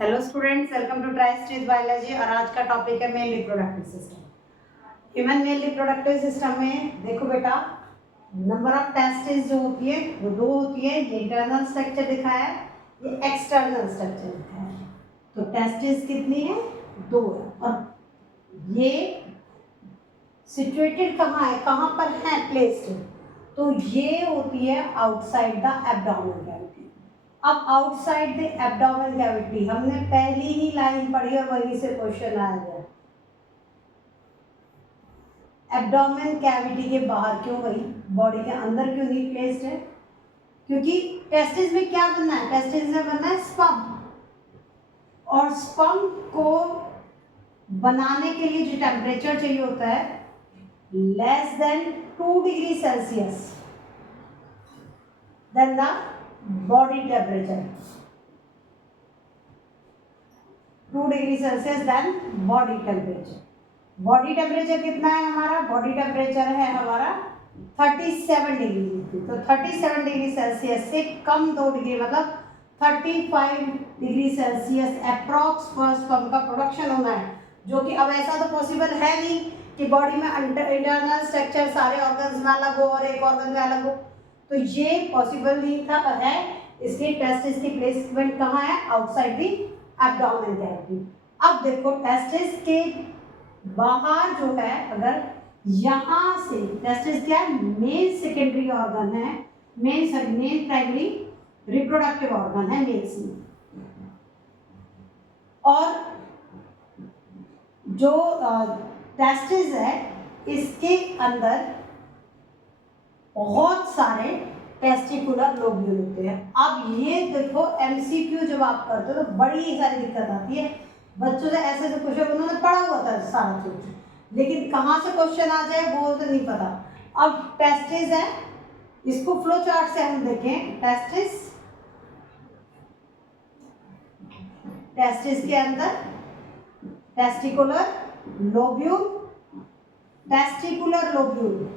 Hello students, welcome to tri stage biology. और आज का टॉपिक है male reproductive system. Human male reproductive system में देखो बेटा, नंबर ऑफ टेस्टिस जो होती है वो 2 होती है। ये इंटरनल स्ट्रक्चर दिखाया है, ये एक्सटर्नल स्ट्रक्चर दिखाया है। तो टेस्टिस कितनी है? 2 है। और ये सिचुएटेड कहाँ है, कहाँ पर है प्लेस्ड? तो ये होती है आउटसाइड द एब्डोमिनल कैविटी। अब आउटसाइड द एब्डोमिनल कैविटी हमने पहली ही लाइन पढ़ी और वहीं से क्वेश्चन आया गया। एब्डोमिनल कैविटी के बाहर क्यों गई, बॉडी के अंदर क्यों नहीं प्लेस्ड है? क्योंकि टेस्टिस में क्या बनना है? टेस्टिस में बनना है स्पर्म, और स्पर्म को बनाने के लिए जो टेम्परेचर चाहिए होता है less than 2 degree Celsius than the body temperature. 2 degree Celsius than body temperature. Body temperature कितना है हमारा? बॉडी टेम्परेचर है हमारा 37 डिग्री। तो 37 डिग्री सेल्सियस से कम 2 डिग्री मतलब 35 डिग्री सेल्सियस अप्रॉक्स स्पर्म का प्रोडक्शन होना है। जो कि अब ऐसा तो पॉसिबल है नहीं कि बॉडी में इंटरनल स्ट्रक्चर सारे ऑर्गन्स में अलग हो और एक ऑर्गन में अलग हो। तो ये पॉसिबल नहीं था है, इसलिए टेस्टिस की प्लेसमेंट कहाँ है? Outside the abdominal cavity. अब देखो टेस्टिस के बाहर जो है, अगर यहाँ से टेस्टिस क्या है? मेल सेकेंडरी ऑर्गन है, मेल प्राइमरी रिप्रोडक्टिव ऑर्गन है मेल्स में। और जो टेस्टिस है इसके अंदर बहुत सारे टेस्टिकुलर लोब्यूल होते हैं। अब ये देखो एमसीक्यू जब आप करते हो तो बड़ी सारी दिक्कत आती है। बच्चों से ऐसे क्वेश्चन उन्होंने पढ़ा हुआ था सारा चीज, लेकिन कहाँ से क्वेश्चन आ जाए वो तो नहीं पता। अब टेस्टिस है, इसको फ्लो चार्ट से हम देखें। टेस्टिस के अंदर टेस्टिकुलर लोब्यूल,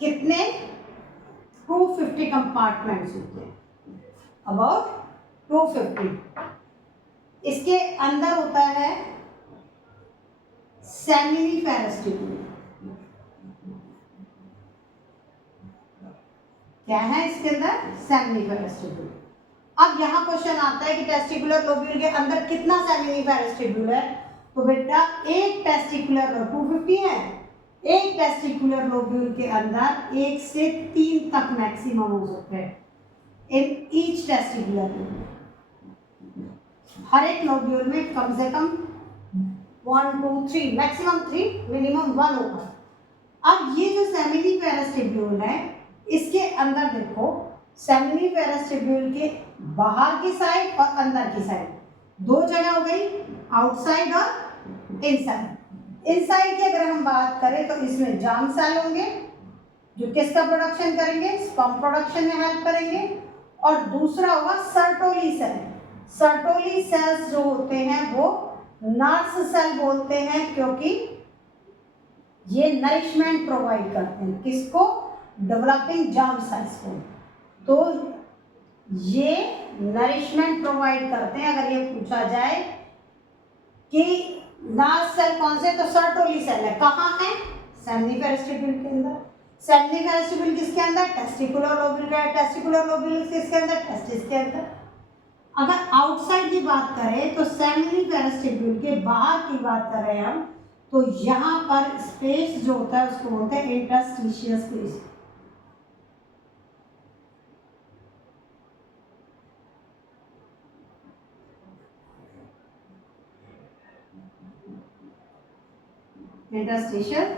कितने? 250 कंपार्टमेंट्स होते हैं, अबाउट 250। इसके अंदर होता है सेमिनिफेरस ट्यूब्यूल। क्या है इसके अंदर? Seminiferous tubule. अब यहाँ क्वेश्चन आता है कि टेस्टिकुलर लोब्यूल के अंदर कितना सेमिनिफेरस ट्यूब्यूल है? तो बेटा एक टेस्टिकुलर 250 है, एक टेस्टिकुलर लोब्यूल के अंदर 1 से 3 तक मैक्सिमम हो सकते हैं इन ईच टेस्टिकुलर लोब्यूल। हर एक लोब्यूल में कम से कम 1 2 3 मैक्सिमम 3 मिनिमम 1 होगा। अब ये जो सेमिनिफेरस ट्यूब्यूल है इसके अंदर देखो, सेमिनिफेरस ट्यूब्यूल के बाहर की साइड और अंदर की साइड 2 जगह हो गई, आउटसाइड और इनसाइड। इनसाइड की अगर हम बात करें तो इसमें जार्म सेल होंगे जो किसका प्रोडक्शन करेंगे? स्पर्म प्रोडक्शन में हेल्प करेंगे। और दूसरा होगा सर्टोली सेल। सर्टोली सेल्स जो होते हैं वो नर्स सेल बोलते हैं, क्योंकि ये नरिशमेंट प्रोवाइड करते हैं किसको? डेवलपिंग जार्म सेल्स को। तो ये नरिशमेंट प्रोवाइड करते हैं। अगर ये पूछा जाए कि नर्स सेल कौन से, तो सर्टोली सेल है। कहाँ है? सेमिनिफेरस ट्यूब्यूल के अंदर। सेमिनिफेरस ट्यूब्यूल किसके अंदर? टेस्टिकुलर लोब्यूल का। टेस्टिकुलर लोब्यूल किसके अंदर? टेस्टिस के अंदर। अगर आउटसाइड की बात करें तो सेमिनिफेरस ट्यूब्यूल के बाहर की बात करें हम, तो यहाँ पर स्पेस जो होता है उसको बोलते हैं इंटरस्टिशियल स्पेस। Interstitial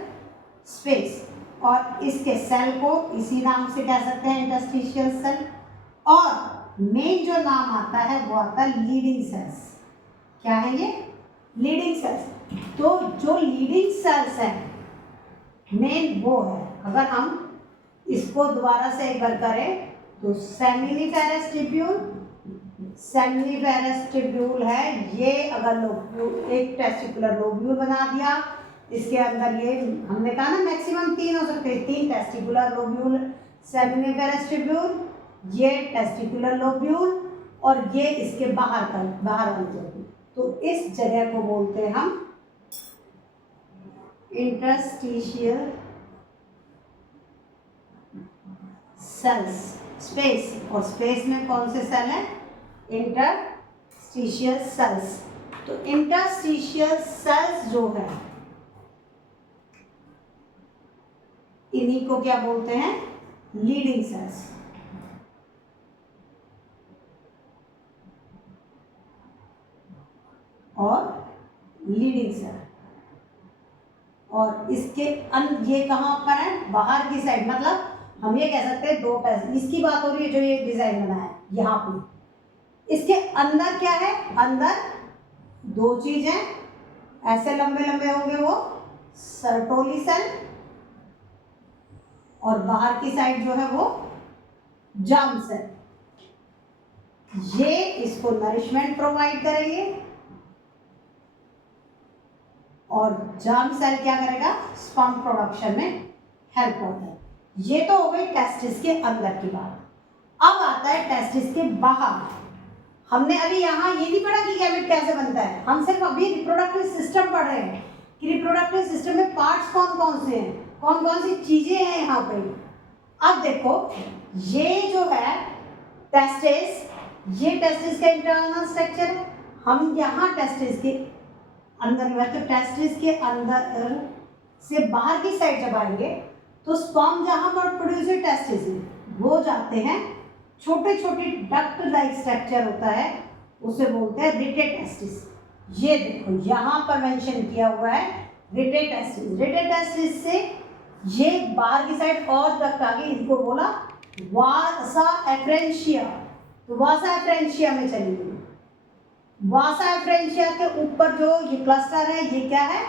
space. और इसके सेल को इसी नाम से कह सकते हैं, इंटरस्टिशियल सेल। और मेन जो नाम आता है वो आता है लीडिंग सेल्स। क्या है ये? Leydig cells. तो जो लीडिंग सेल्स है मेन वो है, अगर हम इसको दोबारा से एक बार करें तो सेमिनिफेरस ट्यूब्यूल है ये। अगर लोब्यूल एक टेस्टिकुलर लोब्यूल बना दिया, इसके अंदर ये हमने कहा ना मैक्सिमम 3 हो सकते हैं, 3 टेस्टिकुलर लोब्यूल, सेमिनिफेरस ट्यूब्यूल, ये टेस्टिकुलर लोब्यूल और ये इसके बाहर वाली जगह, तो इस जगह को बोलते हैं हम इंटरस्टिशियल सेल्स, स्पेस। और स्पेस में कौन से सेल है? Interstitial cells. तो इंटरस्टिशियल सेल्स जो है इन्हीं को क्या बोलते हैं? Leydig cells. और लीडिंग सेल, और इसके ये कहाँ पर है? बाहर की साइड, मतलब हम ये कह सकते हैं दो पैसे, इसकी बात हो रही है जो ये डिजाइन बना है यहाँ पे। इसके अंदर क्या है? अंदर दो चीजें ऐसे लंबे लंबे होंगे, वो सर्टोली सेल, और बाहर की साइड जो है वो जर्म सेल। ये इसको नरिशमेंट प्रोवाइड करेंगे और जर्म सेल क्या करेगा? स्पर्म प्रोडक्शन में हेल्प करता है। ये तो हो गई टेस्टिस के अंदर की बात। अब आता है टेस्टिस के बाहर। हमने अभी यहाँ ये नहीं पढ़ा कि गैमेट कैसे बनता है, हम सिर्फ अभी रिप्रोडक्टिव सिस्टम पढ़ रहे हैं कि रिप्रोडक्टिव सिस्टम में पार्ट्स कौन कौन से हैं, कौन कौन सी चीजें हैं यहाँ पे। अब देखो ये जो है टेस्टिस, ये टेस्टिस का इंटरनल स्ट्रक्चर है। हम यहाँ टेस्टिस के अंदर में, तो टेस्टिस के अंदर से बाहर की साइड जब आएंगे तो स्पर्म जहाँ पर प्रोड्यूस है टेस्टिस में, वो जाते हैं छोटे छोटे डक्ट लाइक स्ट्रक्चर होता है, उसे बोलते हैं रिटेड टेस्टिस। ये देखो यहाँ पर मेंशन किया हुआ है रिटेड टेस्टिस। रिटेड टेस्टिस से ये बाहर की साइड और डक्ट आ गई, इनको बोला वासा एफ्रेंशिया। तो वासा एफ्रेंशिया में चली गई। वासा एफ्रेंशिया के ऊपर जो ये क्लस्टर है ये क्या है?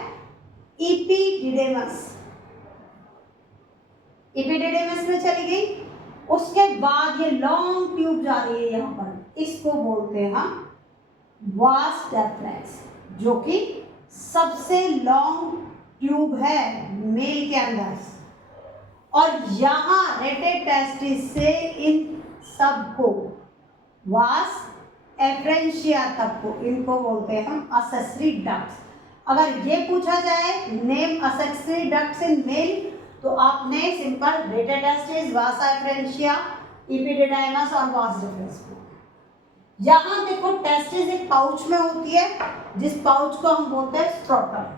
इपीडिडेमस। इपीडिडेमस में चली गई। उसके बाद ये लॉन्ग ट्यूब जा रही है यहाँ पर, इसको बोलते हैं हम वास डेफ्लेक्स, जो कि सबसे लॉन्ग ट्यूब है मेल के अंदर। और यहाँ रेटेड टेस्टिस से इन सब को वास एफ्रेंशिया तक को, इनको बोलते हैं हम असेसरी डक्ट्स। अगर ये पूछा जाए name accessory ducts in male, तो आपने सिंपल रेटेड टेस्टिस, वास एफ्रेंशिया, इपीडिडाइमस और वास डेफ्लेक्स। यहाँ देखो टेस्टिस एक पाउच में होती है, जिस पाउच को हम बोलते हैं स्क्रोटम।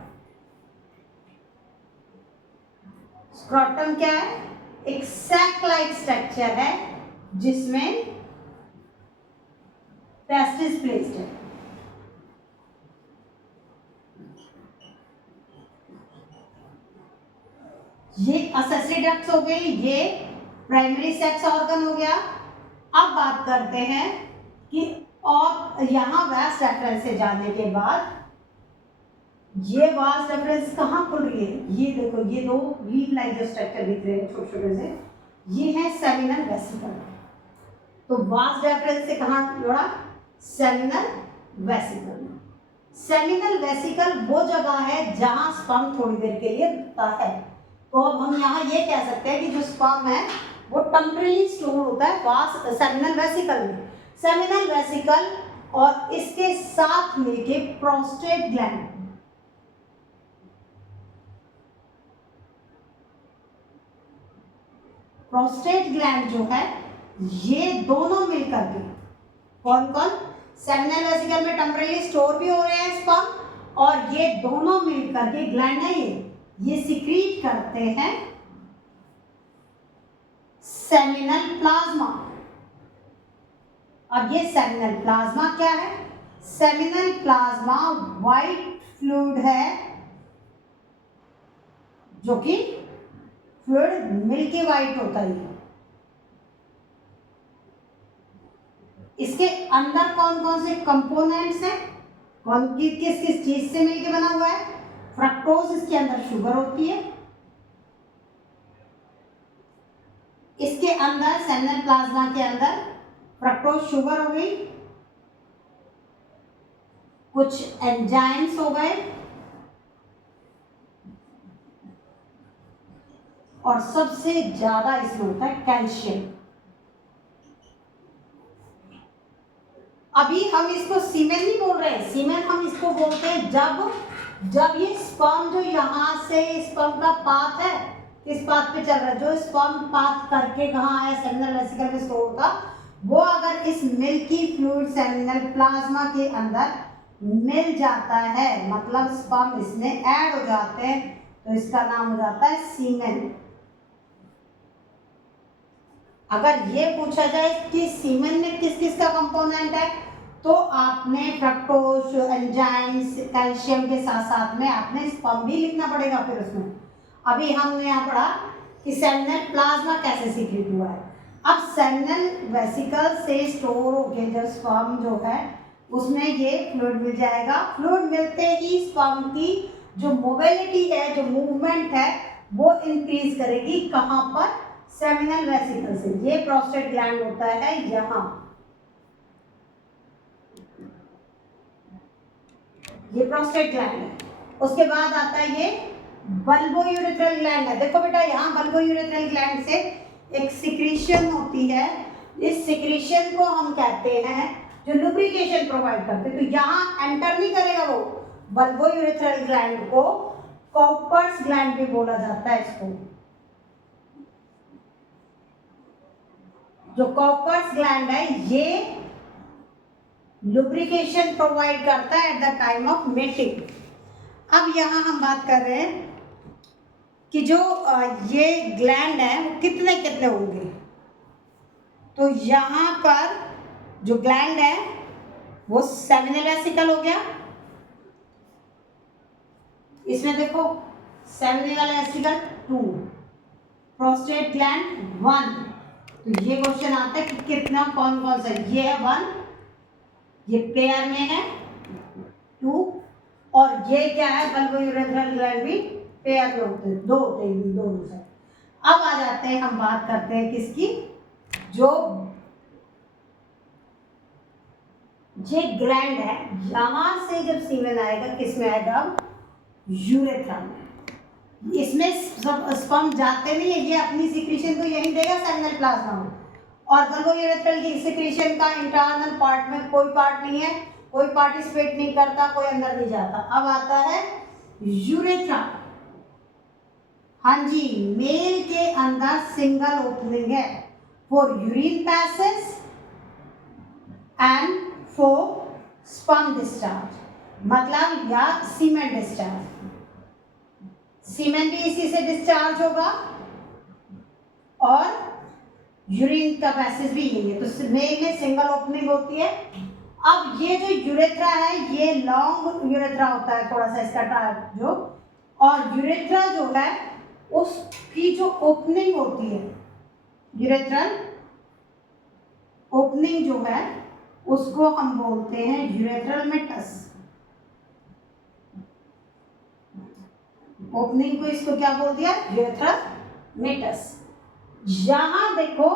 स्क्रोटम क्या है? एक सैक लाइक स्ट्रक्चर है जिसमें टेस्टिस प्लेस्ड है। ये असेसरी डक्ट्स हो गई, ये प्राइमरी सेक्स ऑर्गन हो गया। अब बात करते हैं कि और यहाँ वास रेफरेंस से जाने के बाद ये वास रेफरेंस कहाँ खुल रही है? ये देखो ये दो लीफ लाइक जो स्ट्रक्चर दिख रहे हैं छोटे छोटे से, ये है सेमिनल वेसिकल। तो वास रेफरेंस से कहाँ जुड़ा? Seminal vesicle. सेमिनल वेसिकल वो जगह है जहाँ स्पर्म थोड़ी देर के लिए रुकता है। तो अब हम यहाँ ये कह सकते हैं कि जो स्पर्म है वो टेम्परेरी स्टोर होता है वास सेमिनल वेसिकल में। सेमिनल वेसिकल और इसके साथ मिलके प्रोस्टेट ग्लैंड, प्रोस्टेट ग्लैंड जो है ये दोनों मिलकर के, कौन कौन? सेमिनल वेसिकल में टेम्परेरी स्टोर भी हो रहे हैं स्पर्म, और ये दोनों मिलकर के ग्लैंड है ये सिक्रीट करते हैं सेमिनल प्लाज्मा। अब ये सेमिनल प्लाज्मा क्या है? सेमिनल प्लाज्मा व्हाइट फ्लूइड है, जो कि फ्लूइड मिल्की व्हाइट होता है। इसके अंदर कौन कौन से कंपोनेंट्स हैं? कौन किस किस चीज से मिलके बना हुआ है? फ्रक्टोज इसके अंदर शुगर होती है। इसके अंदर सेमिनल प्लाज्मा के अंदर फ्रक्टोज शुगर हो गई, कुछ एंजाइम्स हो गए, और सबसे ज्यादा इसमें होता है कैल्शियम। अभी हम इसको सीमेन नहीं बोल रहे हैं, सीमेन हम इसको बोलते हैं जब ये स्पर्म जो यहाँ से स्पर्म का पाथ है, किस पाथ पे चल रहा है, जो स्पर्म पाथ करके कहाँ आया, सेमिनल वेसिकल में स्टोर था, वो अगर इस मिल्की फ्लूइड सेमिनल प्लाज्मा के अंदर मिल जाता है, मतलब स्पर्म इसमें ऐड हो जाते हैं, तो इसका नाम हो जाता है सीमेन। अगर ये पूछा जाए कि सीमेन में किस किस का कंपोनेंट है, तो आपने फ्रक्टोज, एंजाइम्स, कैल्शियम के साथ साथ में आपने स्पर्म भी लिखना पड़ेगा फिर उसमें। अभी हमने यहाँ पढ़ा कि सेमिनल प्लाज्मा कैसे सीक्रेट हुआ है। अब सेमिनल वेसिकल से स्टोर होके जो स्पर्म जो है उसमें ये फ्लूइड मिल जाएगा। फ्लूइड मिलते ही स्पर्म की जो मोबिलिटी है, जो मूवमेंट है, वो इंक्रीज करेगी। कहाँ पर? सेमिनल वेसिकल से। ये प्रोस्टेट ग्लैंड होता है यहाँ, ये प्रोस्टेट ग्लैंड है। उसके बाद आता है ये बल्बोयूरेथ्रल ग्लैंड है। देखो बेटा, यहाँ बल्बोयूरेथ्रल ग्लैंड से एक सिक्रीशन होती है। इस सिक्रीशन को हम कहते हैं जो लुब्रिकेशन प्रोवाइड करते हैं। तो यहाँ एंटर नहीं करेगा वो बल्बोयूरेथ्रल ग्लैंड को कॉपर्स ग्लैंड भी बोला जाता है इसको। जो कॉपर्स ग्लैंड है ये लुब्रिकेशन प्रोवाइड करता है at the time of mating. अब यहाँ हम बात कर रहे हैं कि जो ये ग्लैंड है वो कितने कितने होंगे। तो यहाँ पर जो ग्लैंड है वो सेमिनल वेसिकल हो गया। इसमें देखो सेमिनल वेसिकल 2, प्रोस्टेट ग्लैंड 1। तो ये क्वेश्चन आता है कि कितना कौन कौन सा, ये है 1, ये पेयर में है 2, और ये क्या है बल्बोयूरेथ्रल ग्लैंड भी पेयर में होते हैं, 2 होते हैं दोनों से। अब आ जाते हैं, हम बात करते हैं किसकी, जो ये ग्लैंड है यहां से जब सीमेन आएगा किसमें आएगा, यूरेथ्रा में। इसमें सब स्पर्म जाते नहीं है, ये अपनी सिक्रीशन तो यही देगा सेमिनल प्लाज्मा में। और बल्बोयूरेथ्रल की सिक्रीशन का इंटरनल पार्ट में कोई पार्ट नहीं है, कोई पार्टिसिपेट नहीं करता, कोई अंदर नहीं जाता। अब आता है यूरेथ्रा। हाँ जी, मेल के अंदर सिंगल ओपनिंग है for urine passage and for sperm discharge, मतलब या सीमेन डिस्चार्ज। सीमेन भी इसी से डिस्चार्ज होगा और यूरिन का पैसेज भी यही है। तो मेल में सिंगल ओपनिंग होती है। अब ये जो यूरेथ्रा है ये लॉन्ग यूरेथ्रा होता है, थोड़ा सा इसका टाइप जो, और यूरेथ्रा जो है उसकी जो ओपनिंग होती है, यूरेथ्रल ओपनिंग जो है उसको हम बोलते हैं यूरेथ्रल मेटस। ओपनिंग को इसको क्या बोल दिया, यूरेथ्रल मेटस। यहां देखो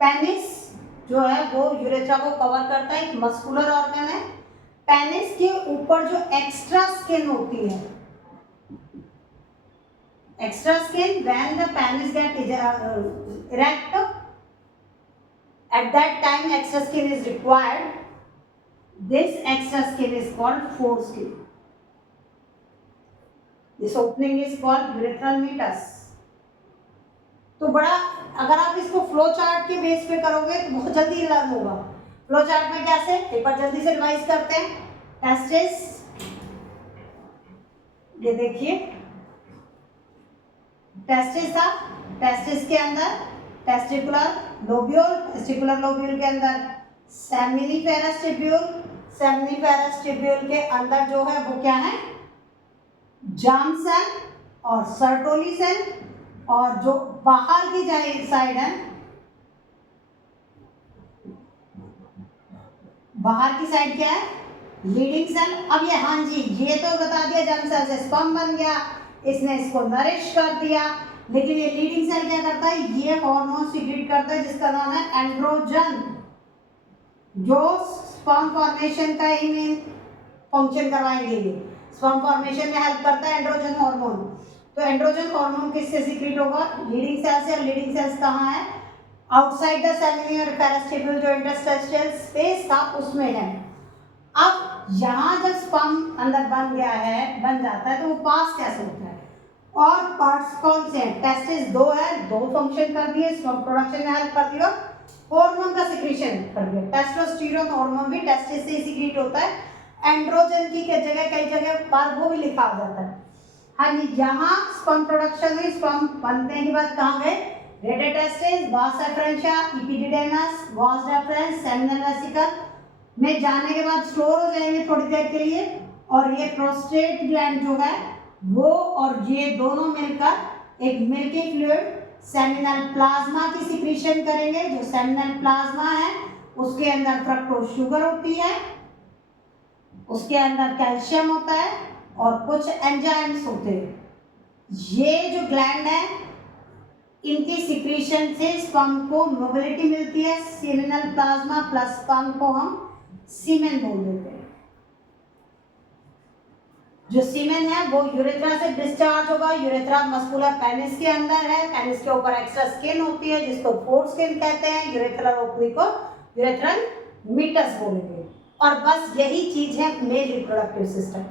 पेनिस जो है वो यूरेथ्रा को कवर करता है, एक मस्कुलर ऑर्गन है। पेनिस के ऊपर जो एक्स्ट्रा स्किन होती है, extra skin, when the penis get erect, at that time extra skin is required. This extra skin is called foreskin. This opening is called urethral meatus. तो बड़ा, अगर आप इसको फ्लो चार्ट के बेस पे करोगे तो बहुत जल्दी लर्न होगा। फ्लो चार्ट में कैसे, एक बार जल्दी से रिवाइज करते हैं। टेस्टिस, ये देखिए टेस्टिस था, टेस्टिस के अंदर टेस्टिकुलर लोब्यूल, टेस्टिकुलर लोब्यूल के अंदर सेमिनिफेरस ट्यूब्यूल, सेमिनिफेरस ट्यूब्यूल के अंदर जो है वो क्या है, जार्म सेल और सर्टोली सेल, और जो बाहर की साइड है, बाहर की साइड क्या है, लीडिंग सेल। अब ये, हाँ जी, ये तो बता दिया जर्म सेल से स्पर्म बन गया, इसने इसको नरिश कर दिया, लेकिन ये लीडिंग सेल क्या करता है, ये हार्मोन सीक्रेट करता है जिसका नाम है एंड्रोजन, जो स्पर्म फॉर्मेशन का ही मेन फंक्शन करवाएंगे। ये स्पर्म फॉर्मेशन में हेल्प करता है एंड्रोजन हार्मोन। तो एंड्रोजन हार्मोन किससे सीक्रेट होगा, लीडिंग सेल से। और लीडिंग सेल्स कहाँ है, आउटसाइड द सेमिनिफेरस ट्यूब्यूल जो इंटरस्टेशियल स्पेस था उसमें है। अब यहाँ जब स्पर्म अंदर बन जाता है तो वो पास कैसे होता है, और पार्ट्स कौन से हैं? टेस्टिस दो है, दो फंक्शन कर दिए, स्पर्म प्रोडक्शन में हेल्प कर दिया, हार्मोन का सिक्रीशन कर दिया। टेस्टोस्टेरोन हार्मोन भी टेस्टिस से ही सिक्रीट होता है। एंड्रोजन की जगह कई जगह पर वो भी लिखा आ जाता है। हाँ जी, यहाँ स्पर्म प्रोडक्शन हुई, स्पर्म बनने के बाद कहाँ गए? रेडियल टेस्टिस, वास efferentia, इपिडिडेमस, vas deferens, seminal vesicle में जाने के बाद स्टोर हो जाएंगे थोड़ी देर के लिए, और ये प्रोस्टेट ग्लैंड जो है वो और ये दोनों मिलकर एक मिल्की फ्लूइड सेमिनल प्लाज्मा की सिक्रीशन करेंगे। जो सेमिनल प्लाज्मा है उसके अंदर फ्रक्टोज शुगर होती है, उसके अंदर कैल्शियम होता है और कुछ एंजाइम्स होते हैं। ये जो ग्लैंड है इनकी सिक्रीशन से स्पर्म को मोबिलिटी मिलती है। सेमिनल प्लाज्मा प्लस स्पर्म को हम सीमेन बोल देते हैं। जो सीमेन है वो यूरेथ्रा से डिस्चार्ज होगा। यूरेथ्रा मस्कुलर पेनिस के अंदर है, पेनिस के ऊपर एक्स्ट्रा स्किन होती है जिसको फोर स्किन कहते हैं। यूरेथ्रल ओपनिंग को यूरेथ्रल मीटस बोलेंगे। और बस यही चीज है मेल रिप्रोडक्टिव सिस्टम।